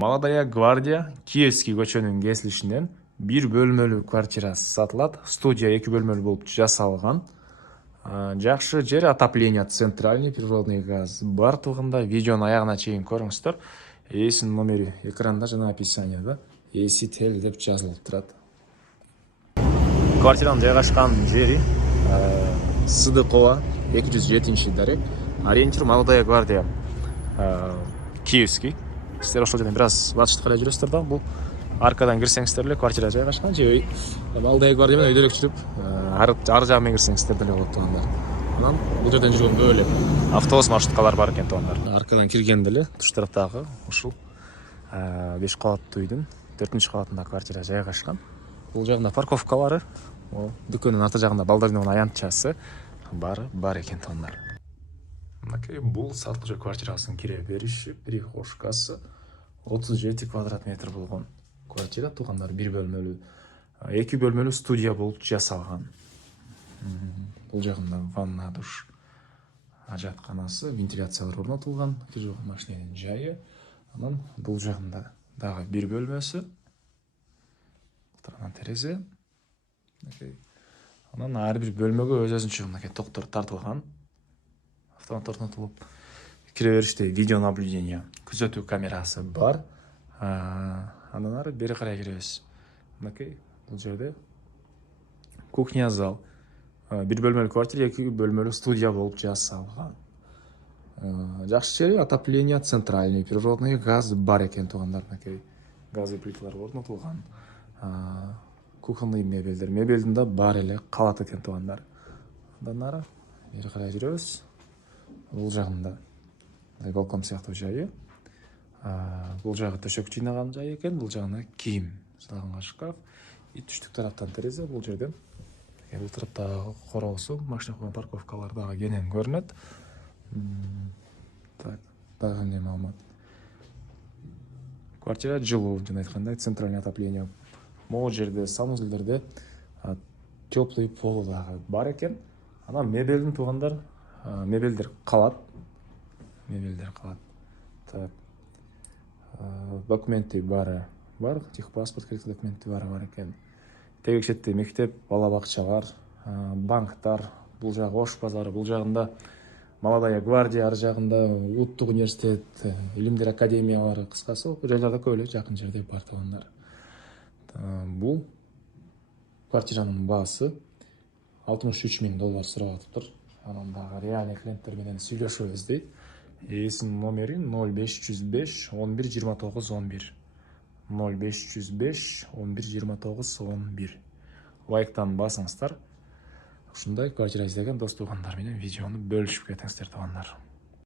Молодая гвардия Киевский көчөнүн кесилишинен бир бөлмөлүү квартира сатылат. Студия 2 бөлмөлүү болуп жасалган. Жакшы жер, отопление центральный, природный газ бар туганда. Видеону аягына чейин көрүңүздөр. Эсинин номери экранда жана описанияда. Эси тел деп жазылып турат. Квартиранын жайгашкан жери Сыдыкова 207-дарек. Ориентир Молодая гвардия Киевский. Сіздер ошол жерден бираз батышты карай жүрөсүздөр да. Бул аркадан кирсеңиздер эле квартира жайгашкан. Же Молодая гвардия менен өйдөлөк жүрүп, ар жагы менен кирсеңиздер деле болот туугандар. Анан бул жерден жүргөндө эле автобус маршруткалар бар экен туугандар. Аркадан киргенде эле туш тараптагы ушул 5 кабаттуу үйдүн 4-кабатында квартира жайгашкан. Бул жагында парковкалары, дүкөндүн арты жагында балдардын аянтчасы бар экен туугандар. Мынакей бул сатылчу квартирасынын кире бериши, прихожкасы 37 квадрат метр болгон квартира туугандар, бир бөлмөлүү, 2 бөлмөлүү студия болуп жасалган. Бул жагында ванна, душ, ажатканасы, вентиляциялар орнотулган, машиненин жайы. Анан бул жагында дагы бир бөлмөсү, тарапынан терезе. Анан ар бир бөлмөгө өз-өзүнчө мынакей токтор тартылган. Автомат орнотулуп, кире бериште видео наблюдение, күзөтүү камерасы бар. Андан ары бери карай киребиз. Мынакей бул жерде кухня, зал. Бир бөлмөлүү квартира, 2 бөлмөлүү студия болуп жасалган. Жакшы жери, отопление центральный, природный газ бар экен туугандар. Мынакей газовый плиталар орнотулган. Кухонный мебелдин да бар эле калат экен туугандар. Андан ары бери карай жүрөбүз. Бул жагында балкон сыяктуу жайы. Бул жагы төшөк жыйнаган жай экен. Бул жагына кийим салганга шкаф. И түштүк тараптан терезе. Бул жерден бул тарапта короосу, машина койгон парковкалар дагы кенен көрүнөт. Так, дагы кандай маалымат? Квартира жылуу, жана айткандай, центральный отопление. Могу жерде, санузелдерде теплый полу дагы бар экен. Анан мебелдин туугандар, мебелдер калат. Так. Документи бар. Техпаспорт, кредит документи бар экен. Тегек четте мектеп, бала бакчалар, банктар, бул жагы Ош базары, бул жагында Молодая гвардия, ар жагында Улуттук университет, илимдер академиялары, кыскасы окуу жайларда көп эле жакын жерде бар туугандар. Бул квартиранын баасы $63,000 сурап атыптыр. Анан дагы реальный клиенттер менен сүйлөшөбүз дейт. Эсинин номери 0505 11 29 11. 0505 11 29 11. Лайктан басыңыздар. Ушундай квартира издеген дос туугандар менен видеону бөлүшүп кетиңиздер туугандар.